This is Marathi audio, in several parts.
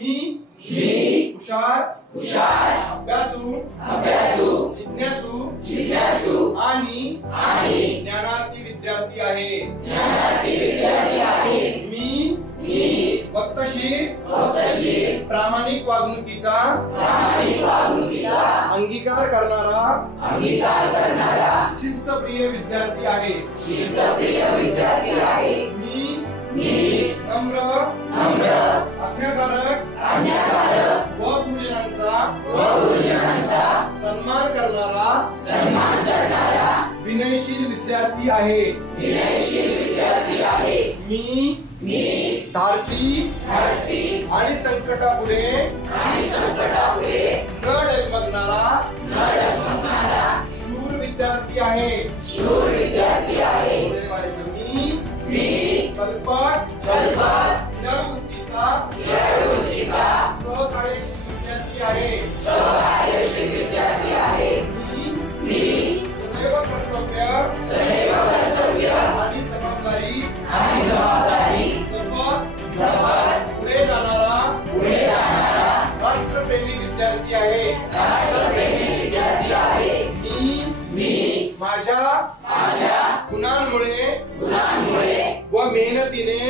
मी हुशार अभ्यासू जिज्ञासू आणि ज्ञानार्थी विद्यार्थी आहे। मी वक्तशीर प्रामाणिक वागणुकीचा अंगीकार करणारा शिस्तप्रिय विद्यार्थी आहे। मी नम्र आज्ञाकारक व गुरुजनांचा सन्मान करणारा विनयशील विद्यार्थी आहे। मी धाडसी आणि संकटापुढे न डगमगणारा शूर विद्यार्थी आहे। मी कल्पक विद्यार्थीचा सहकार्यशील विद्यार्थी आहे। मी सदैव कर्तव्य आणि जबाबदारी पुढे जाणारा राष्ट्रप्रेमी विद्यार्थी आहे। मी माझ्या गुणांमुळे व मेहनतीने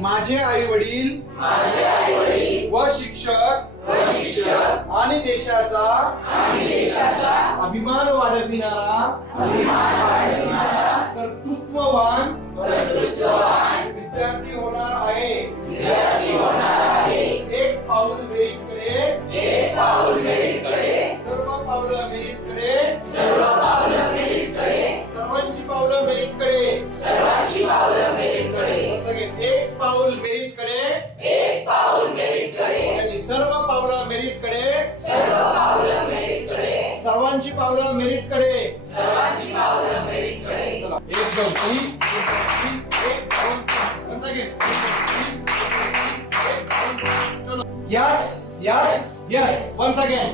माझे आई वडील व शिक्षक आणि देशाचा अभिमान वाढविणारा कर्तृत्ववान विद्यार्थी होणार आहे। एक पाऊल मेरिटकडे सर्व पावलं मेरिटकडे सर्वांची पावलं मेरिटकडे एक पाऊल मेरिटकडे सर्व पावलं मेरिटकडे सर्वांची पावलं मेरिटकडे एक दोन तीन Yes. Once again.